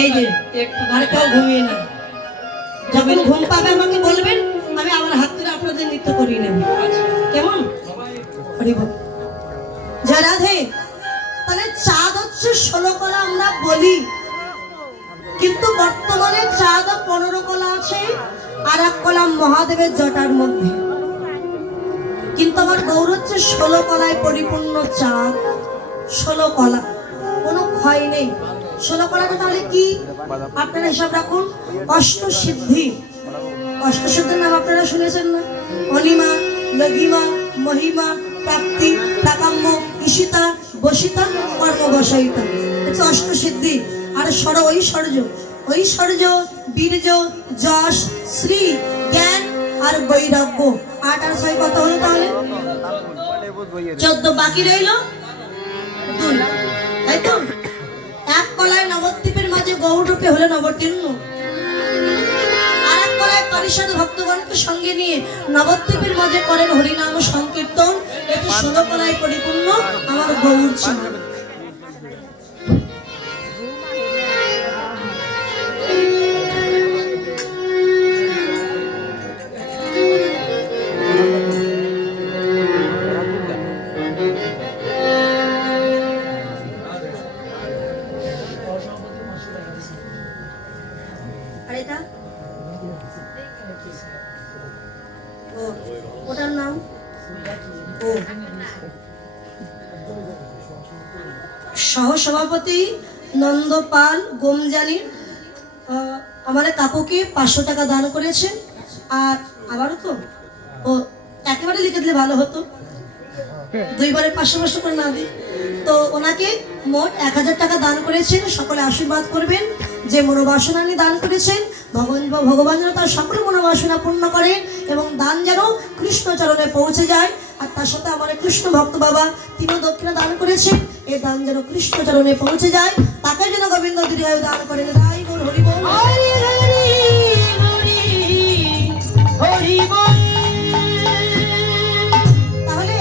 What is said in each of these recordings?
এই যে আর কেউ ঘুমিয়ে না, যখন ঘুম পাবে আমাকে বলবেন, আমি আমার হাত ধরে আপনাদের নৃত্য করিয়ে নেব, কেমন? হরি বল, জয় রাধে। তাহলে চাঁদ হচ্ছে 16 কলা আমরা বলি, কিন্তু বর্তমানে চাঁদ 15 কলা আছে, আর 1 কলা মহাদেবের জটার মধ্যে। কিন্তু আমার গৌর হচ্ছে 16 কলায় পরিপূর্ণ চাঁদ, 16 কলা, কোনো ক্ষয় নেই। 16 কলাটা তাহলে কি আপনারা হিসাব রাখুন, অষ্টসিদ্ধি। অষ্টসিদ্ধির নাম আপনারা শুনেছেন না? অনিমা, লঘিমা, মহিমা, প্রাপ্তি, প্রাকাম্য, ঈশিতা, বসিতা, কর্মবশয়িতা, হচ্ছে অষ্টসিদ্ধি। আর ঐশ্বর্য, ঐশ্বর্য, বীর্য, যশ, শ্রী, জ্ঞান আর বৈরাগ্য। 8 আর 6 কত হলো তাহলে? 14। বাকি রইল 2, তাই তো? 1 কলায় নবদ্বীপের মাঝে গৌর রূপে হলো নবতীর্ণ, আর 1 কলায় পারিষদ ভক্তগণকে সঙ্গে নিয়ে নবদ্বীপের মাঝে করেন হরিনাম সংকীর্তন। এতে 16 কলায় পরিপূর্ণ আমার গৌর চাঁদ। ওটার নাম সহসভাপতি নন্দপাল গোমজানি আমাদের কাকুকে 500 টাকা দান করেছেন। আর আবারও তো ও একেবারে লিখে দিলে ভালো হতো, 2 বারে 500 করে না দিই তো। ওনাকে মোট 1000 টাকা দান করেছেন। সকলে আশীর্বাদ করবেন যে মনোবাসনা নিয়ে দান করেছেন, ভগবান যেন তার সকল মনোবাসনা পূর্ণ করেন এবং দান যেন কৃষ্ণ চরণে পৌঁছে যায়। আর তার সাথে আমার কৃষ্ণ ভক্ত বাবা তিনিও দক্ষিণা দান করেছেন, এই দান যেন কৃষ্ণ চরণে পৌঁছে যায়, তাকে যেন গোবিন্দ দীর্ঘায়ু দান করেন। তাই বল হরি বল, হরি হরি হরি হরি বল। তাহলে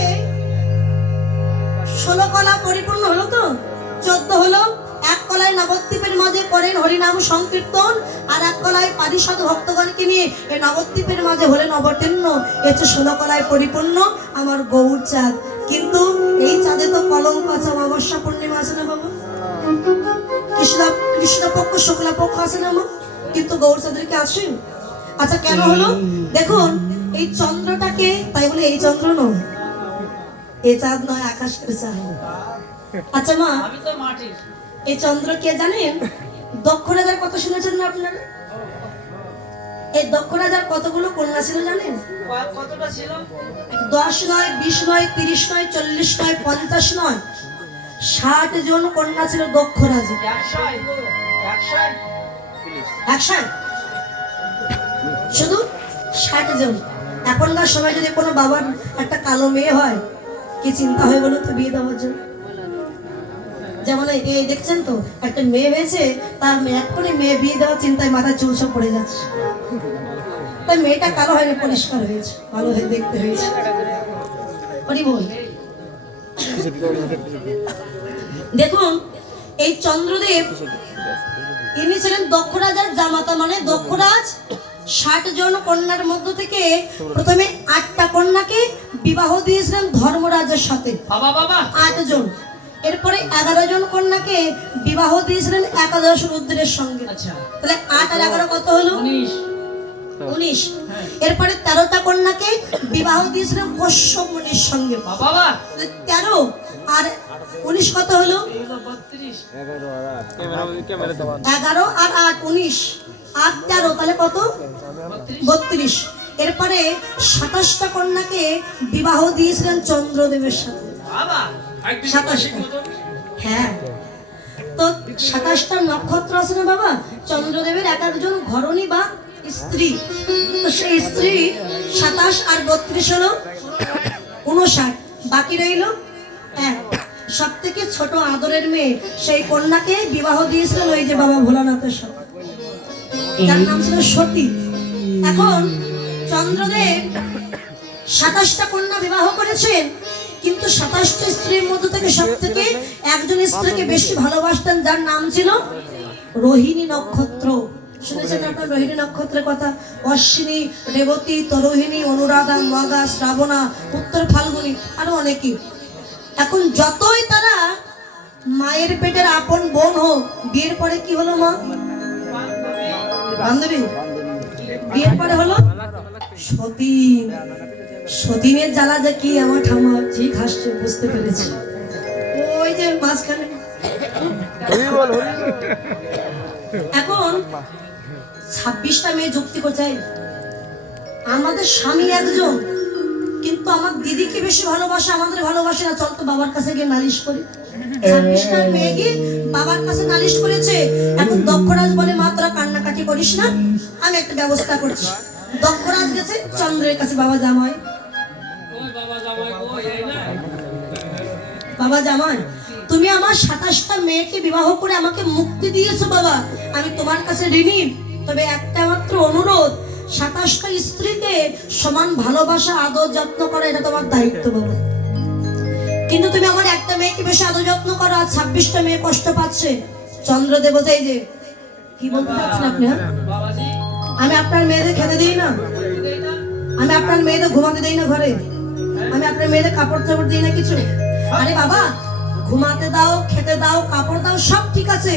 16 কলা পরিপূর্ণ হলো তো? 14 হলো। 1 কলায় নবদ্বীপের মাঝে করেন হরিনাম সংকীর্তন, আর 1 কলায় পারিষদ ভক্তগণকে নিয়ে এই নবদ্বীপের মাঝে হলেন অবতীর্ণ। এতে 16 কলায় পরিপূর্ণ আমার গৌর চাঁদ। কিন্তু এই চাঁদে তো কলঙ্ক আছে, অমাবস্যা পূর্ণিমা আছে না বাবা, কৃষ্ণপক্ষ শুক্লাপক্ষ আছে না মা, কিন্তু গৌর চাঁদের কি আসে? আচ্ছা কেন হলো দেখুন, এই চন্দ্রটাকে, তাই বলে এই চন্দ্র নয়, এই চাঁদ নয়, আকাশের চাঁদ। আচ্ছা মা, এই চন্দ্র কে জানেন? দক্ষ রাজার কথা শুনেছেন না আপনারা? এই দক্ষ রাজার কতগুলো কন্যা ছিল জানেন? কতটা ছিল? 10 নয়, 20 নয়, 30 নয়, 40 নয়, 50 নয়, 60 জন কন্যা ছিল দক্ষ রাজা। 100 শুধু 60 জন। এখনকার সময় যদি কোনো বাবার একটা কালো মেয়ে হয়, কি চিন্তা হয় বলো তো বিয়ে দেওয়ার জন্য? যেমন এই দেখছেন তো, একটা মেয়ে হয়েছে, তার এক্ষুনি মেয়ে বিয়ে দেওয়ার চিন্তায় মাথায় চুল সব পড়ে যাচ্ছে। তাই মেয়েটা কালো হয়নি, পরিষ্কার হয়েছে, ভালো হয়ে দেখতে হয়েছে। দেখুন এই চন্দ্রদেব, ইনি ছিলেন দক্ষ রাজার জামাতা, মানে দক্ষরাজ 60 জন কন্যার মধ্য থেকে প্রথমে 8টা কন্যাকে বিবাহ দিয়েছিলেন ধর্মরাজের সাথে, 8 জন। এরপরে 11 জন কন্যাকে বিবাহ দিয়েছিলেন একাদশ রুদ্রের সঙ্গে। তাহলে 8 আর 11 কত হলো? 19। এরপরে 13টা কন্যাকে বিবাহ দিয়েছিলেন কশ্যপ মুনির সঙ্গে। 13 আর 19 কত হলো? 11 আর 8 19 আর 13, তাহলে কত? 32। এরপরে 27টা কন্যাকে বিবাহ দিয়েছিলেন চন্দ্রদেবের সাথে। 27টা, হ্যাঁ। তো 27টা নক্ষত্র আছে না বাবা, চন্দ্রদেবের 11 ঘরণী বা স্ত্রী। তো সেই স্ত্রী 27 আর 32 হলো 59। বাকি রইল 1। সব থেকে ছোট আদরের মেয়ে সেই কন্যাকে বিবাহ দিয়েছিলেন ওই যে বাবা ভোলানাথের সাথে, যার নাম ছিল সতী। এখন চন্দ্রদেব 27টা কন্যা বিবাহ করেছেন, কিন্তু 27টা স্ত্রীর মধ্য থেকে সব থেকে একজন স্ত্রীকে বেশি ভালোবাসতেন, যার নাম ছিল রোহিণী নক্ষত্র, শুনেছেন আপনার রোহিণী নক্ষত্রের কথা? অশ্বিনী, রেবতী, তরোহিণী, অনুরাধা, মগা, শ্রাবণা, উত্তর ফাল্গুনী, আরো অনেকে। এখন যতই তারা মায়ের পেটের আপন বোন হোক, বিয়ের পরে কি হলো মা? বান্ধবী। বিয়ের পরে হলো সতীন। সতীনের জ্বালা যে কি আমার ঠাম্মা ঠিক হাসছে, বুঝতে পেরেছি। ওই যে মাঝখানে এখন 26টা মেয়ে যুক্তি করছে, আমাদের স্বামী একজন কিন্তু আমার দিদিকে বেশি ভালোবাসে, আমাদের ভালোবাসে না, চল তো বাবার কাছে গিয়ে নালিশ করি। 26টা মেয়ে গিয়ে বাবার কাছে নালিশ করেছে। এখন দক্ষরাজ বলে, মা তোরা কান্নাকাটি করিস না, আমি একটা ব্যবস্থা করছি। দক্ষরাজ গেছে চন্দ্রের কাছে, বাবা জামাই, বাবা জামাই তুমি আমার 27টা মেয়েকে বিবাহ করে আমাকে মুক্তি দিয়েছো বাবা, আমি তোমার কাছে ঋণী। তবে একটা মাত্র অনুরোধ, 27টা স্ত্রীকে সমান ভালোবাসা, আদর, যত্ন করা এটা তোমার দায়িত্ব বাবা। কিন্তু তুমি আমার একটা মেয়েকে বেশি আদর যত্ন করো, আর 26টা মেয়ে কষ্ট পাচ্ছে। চন্দ্রদেব বলছে, এই যে কি বলতে চাচ্ছেন আপনি? আমি আপনার মেয়েদের খেতে দিই না, আমি আপনার মেয়েদের ঘুমাতে দিই না ঘরে, আমি আপনার মেয়েদের কাপড় চাপড় দিই না কিছু। আরে বাবা, ঘুমাতে দাও, খেতে দাও, কাপড় দাও, সব ঠিক আছে,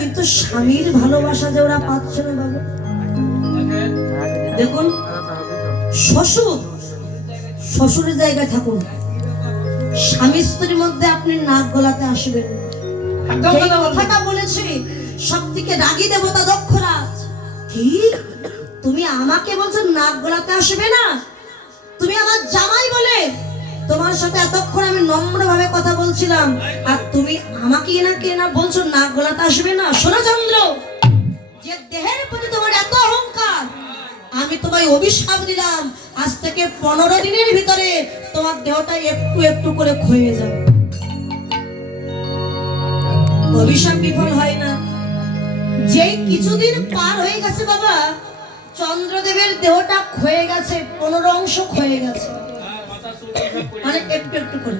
কিন্তু স্বামীর ভালোবাসা যে ওরা পাচ্ছে না বাবা। দেখুন, শ্বশুরের জায়গায় থাকুন, স্বামী স্ত্রীর মধ্যে আপনি নাক গলাতে আসবেন। কথাটা বলেছি সব থেকে রাগী দেবতা দক্ষরাজ। কি তুমি আমাকে বলছো নাক গলাতে আসবে না? তুমি আমার জামাই বলে তোমার সাথে এতক্ষণ আমি নম্রভাবে কথা বলছিলাম, আর তুমি আমাকে না বলছো নাক গলাতে আসবে না? শোনো চন্দ্র, যে দেহের প্রতি তোমার এত অহংকার, আমি তোমায় অভিশাপ দিলাম, আজ থেকে 15 দিনের ভিতরে তোমার দেহটা একটু একটু করে ক্ষয়ে যাবে। অভিশাপ বিফল হয় না। যেই কিছুদিন পার হয়ে গেছে বাবা, চন্দ্রদেবের দেহটা ক্ষয়ে গেছে, 15 অংশ ক্ষয়ে গেছে, মানে একটু একটু করে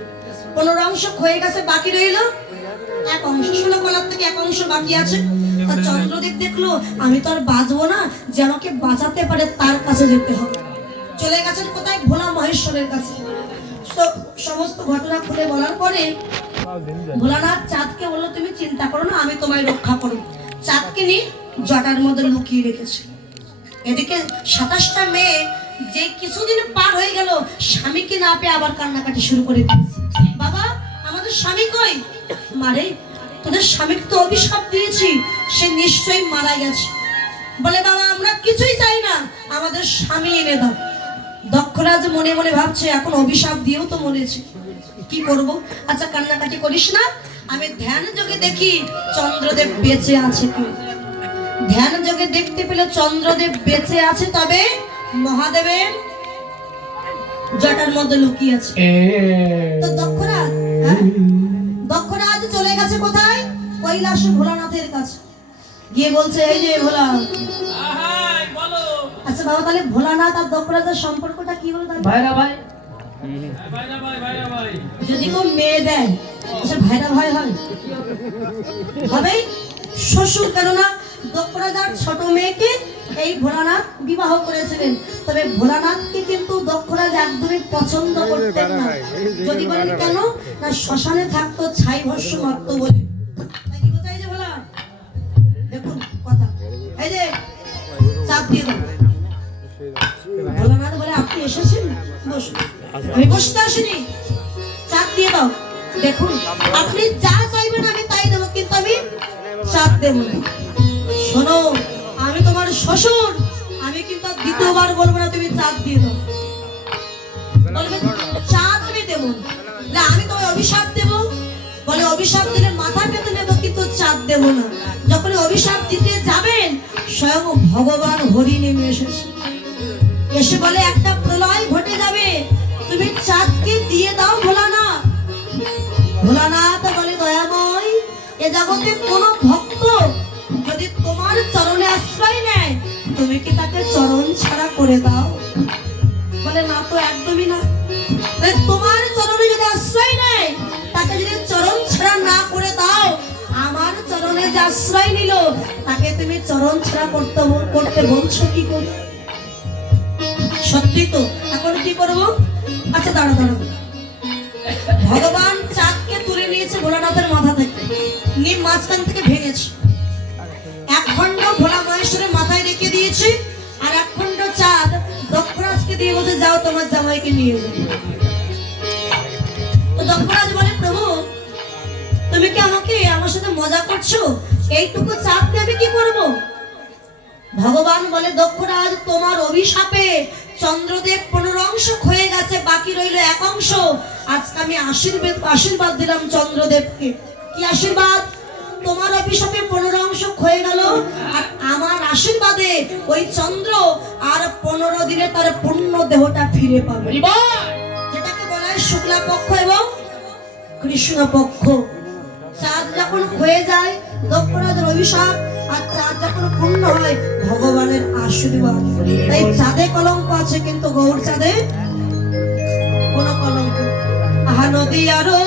15 অংশ ক্ষয়ে গেছে, বাকি রইল এক অংশ। 16 কলার থেকে এক অংশ বাকি আছে। আর চন্দ্রদেব দেখলো, আমি তো আর বাঁচবো না, যে আমাকে বাঁচাতে পারে তার কাছে যেতে হবে। চলে গেছেন কোথায়? ভোলা মহেশ্বরের কাছে। তো সমস্ত ঘটনা খুলে বলার পরে ভোলানাথ চাঁদকে বললো, তুমি চিন্তা করো না, আমি তোমায় রক্ষা করব। চাঁদকে নিয়ে জটার মধ্যে লুকিয়ে রেখেছে। এদিকে 27টা মেয়ে যে কিছুদিন পার হয়ে গেল, স্বামীকে না পেয়ে আবার কান্নাকাটি শুরু করে দিয়েছে। বাবা, আমাদের স্বামী কই? মারে, তোদের স্বামীকে তো অভিশাপ দিয়েছি, সে নিশ্চয়ই মারা গেছে। বলে, বাবা আমরা কিছুই চাই না, আমাদের স্বামী এনে দাও। দক্ষরাজ মনে মনে ভাবছে, এখন অভিশাপ দিয়েও তো মরেছে, কি করব? আচ্ছা কান্নাকাটি করিস না, আমি ধ্যান যোগে দেখি চন্দ্রদেব বেঁচে আছে কি। ধ্যান যোগে দেখতে পেলে চন্দ্রদেব বেঁচে আছে, তবে মহাদেবের জটার মধ্যে লুকিয়ে আছে। তো দক্ষরাজ চলে গেছে কোথায়? কৈলাস ভোলানাথের কাছে গিয়ে বলছে, এই যে ভোলা। আচ্ছা বাবা, তাহলে ভোলানাথ আর দক্ষরাজের সম্পর্কটা কি হলো? ভাইরা ভাই, যদি কেউ মেয়ে দেয়, আচ্ছা ভাইরা ভাই হয় হবে শ্বশুর, কেননা দক্ষরাজার ছোট মেয়েকে এই ভোলানাথ বিবাহ করেছিলেন। তবে ভোলানাথকে কিন্তু দক্ষরাজ একদমই পছন্দ করতেন না। যদি বলেন কেন, না শ্মশানে থাকতো, ছাই ভস্য মারতো বলে। তাই কি বোঝাই যে ভোলা? দেখুন কথা, এই যে চাপ দিয়ে দাও। ভোলানাথ বলে, আপনি এসেছেন, বসুন। আমি বসতে আসিনি, চাপ দিয়ে দাও। দেখুন, আপনি যা চাইবেন আমি তাই দেবো, কিন্তু আমি চাপ দেবো না। শোনো, আমি তোমার শ্বশুর, আমি কিন্তু দ্বিতীয়বার বলবো না তুমি চাপ দিয়ে দাও। বলবে চাপ আমি দেবো না, আমি তোমায় অভিশাপ দেবো। বলে, অভিশাপ দিলে মাথা পেতে নেবো, কিন্তু চাপ দেবো না। যখন অভিশাপ দিতে যাবেন, স্বয়ং ভগবান হরি নেমে এসেছে। এসে বলে, একটা প্রলয় ঘটে যাবে, তুমি চাঁদকে দিয়ে দাও ভোলানাথ। ভোলানাথ বলে, দয়াময়, এ জগতে কোন ভক্ত যদি তোমার চরণে আশ্রয় নেয়, তুমি কি তাকে চরণ ছাড়া করে দাও? বলে, না তো, একদমই না। তোমার চরণে যদি আশ্রয় নেয়, তাকে যদি চরণ ছাড়া না করে দাও, আমার চরণে যে আশ্রয় নিল তাকে তুমি চরণ ছাড়া করতে বলছো কি করে? সত্যি তো, এখন কি করবো? আচ্ছা দাঁড়া দাঁড়া, ভগবান চাঁদকে তুলে নিয়েছে ভোলানাথের মাথা থেকে, নিয়ে মাঝখান থেকে ভেঙেছে, এক খণ্ড ভোলা মহেশ্বরের মাথায় রেখে দিয়েছে, আর এক খণ্ড চাঁদ দক্ষরাজকে দিয়ে বলছে যাও তোমার জামাইকে নিয়ে যাও। তো দক্ষরাজ বলে প্রভু তুমি কি আমার সাথে মজা করছো? এইটুকু চাঁদকে আমি কি করব? ভগবান বলে দক্ষরাজ তোমার অভিশাপে চন্দ্রদেব 15 অংশ ক্ষয়ে গেছে, বাকি রইল 1 অংশ। আজকে আমি আশীর্বাদ দিলাম চন্দ্রদেবকে। কি আশীর্বাদ? তোমার অভিশাপে 15 অংশ ক্ষয়ে গেল, আর আমার আশীর্বাদে ওই চন্দ্র আর 15 দিনে তার পূর্ণ দেহটা ফিরে পাবে, যেটাকে বলা হয় শুক্লা পক্ষ এবং কৃষ্ণ পক্ষ। চাঁদ যখন ক্ষয়ে যায় দক্ষরাজের অভিশাপ, আর চাঁদ যখন পূর্ণ হয় ভগবানের আশীর্বাদ। তাই চাঁদে কলঙ্ক আছে কিন্তু গৌর চাঁদে কোনো কলঙ্ক। আহা নদী আরো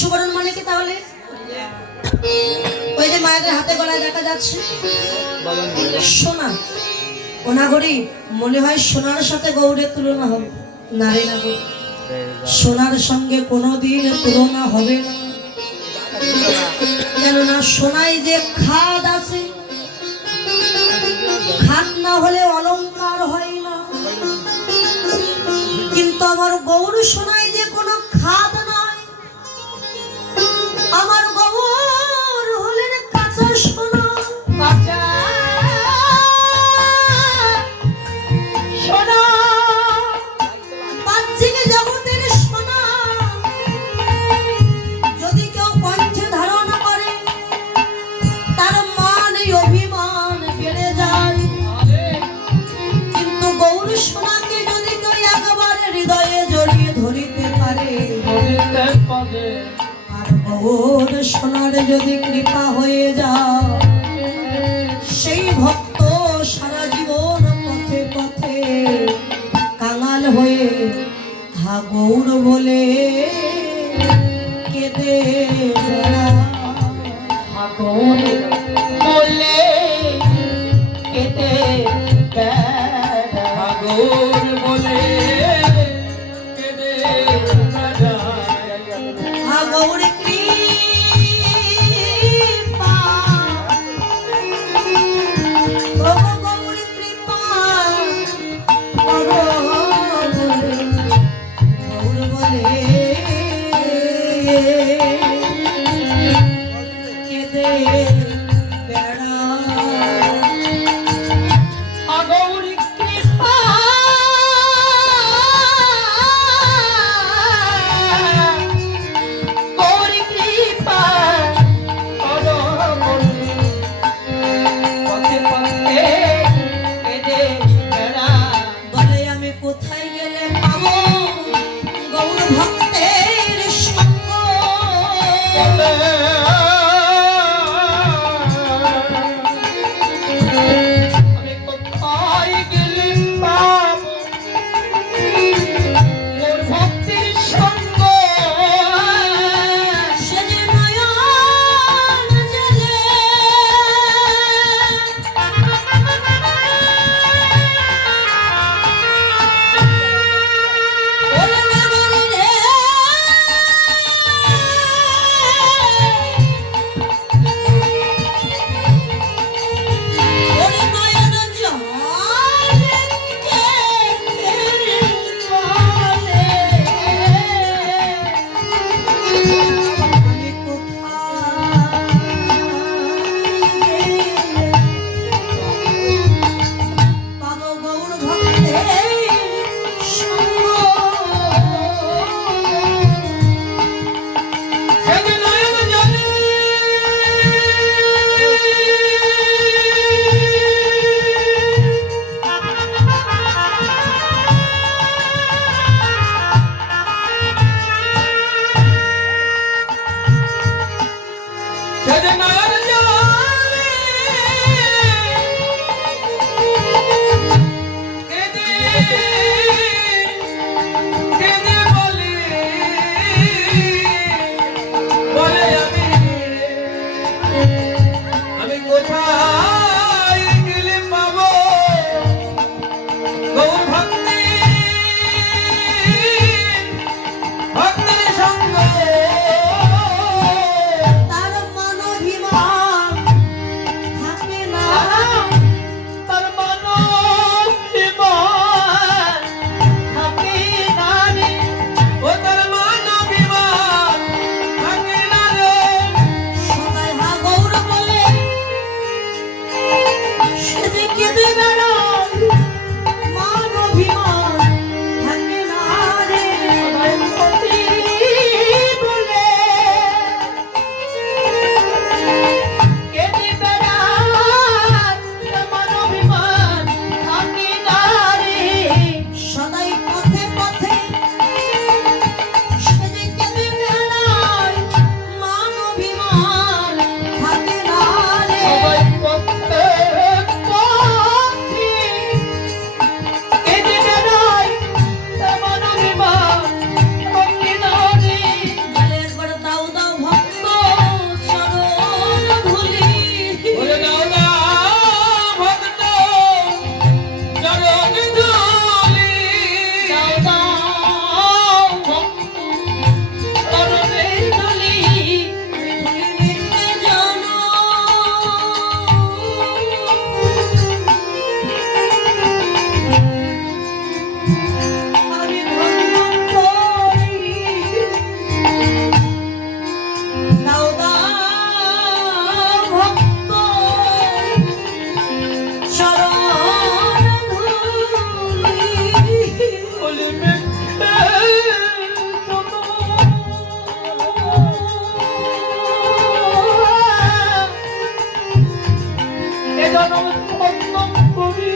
সুবরণ মানে কি তাহলে? ওই যে মায়েদের হাতে গলায় দেখা যাচ্ছে সোনা, ওনাগরি মনে হয় সোনার সাথে গৌরের তুলনা হবে না রে না, সোনার সঙ্গে কোনোদিন তুলনা হবে না। কেননা সোনায় যে খাদ আছে, খাদ না হলে অলংকার হয় না, কিন্তু আমার গৌর সোনায় যে কোনো খাদ নাই, আমার গৌর হলেন কাঁচা সোনা। কাঁচা সোনা বাহ্যিক জগতের সোনা, শোনার যদি কৃপা হয়ে যায়, সেই ভক্ত সারা জীবন পথে পথে কাঙাল হয়ে হা গৌর বলে কেঁদে বেড়ায়। হা গৌর বলে কেঁদে বেড়ায়। হা গৌর বলে কেঁদে বেড়ায়। হা গৌর কৃপা, ও গৌর কৃপা করো বলে, গৌর বলে কেঁদে বেড়ায়। হা গৌর কৃপা গৌর কৃপা করো বলে পথে পথে কেঁদে বেড়ায়। বলে আমি কোথায় গেলে পাবো গৌর ভক্তের সঙ্গ? আমি কোথায় গেলে পাবো তোর ভক্তির সঙ্গ? সে যে নয়ন জলে ওরে নগরী রে, ওরে নয়ন জলে কেঁদে বলে আমি কোথায় গেলে পাবো গৌর ভক্তের সঙ্গ? সেদিন নয়ন জলে সেদিন নয়ন জলে কেঁদে কেঁদে বলে বলে আমি কোথায় গেলে পাবো গৌর ভক্তের সঙ্গ? তার মানবিমান থাকে না, তার মানবিমান থাকে না রে। ও তার মানবিমান থাকে না রে। সবাই হা গৌর বলে সে যে কেঁদে বেড়ায়, মানবিমান থাকে না রে। সবাই সতী বলে কেঁদে বেড়ায়, তার মানবিমান থাকে না রে। সদাই পথে পথে সে যে কেঁদে বেড়ায়, মানবিমান থাকে না রে। সবাই পথে পথে কেঁদে বেড়ায়, তার মানবিমান থাকে না রে। বলে একবার দাও দাও ভক্ত চরণ ধুলি, ওরে দাও না ভক্ত চরণ ধুলি। দাও দাও ভক্ত চরণে ধুলি। মিঠে জন আমি ধন্য করি, দাও দাও ভক্ত চরণ ধুলি। বলে মেঘে তনু। এ জনম ধন্য করি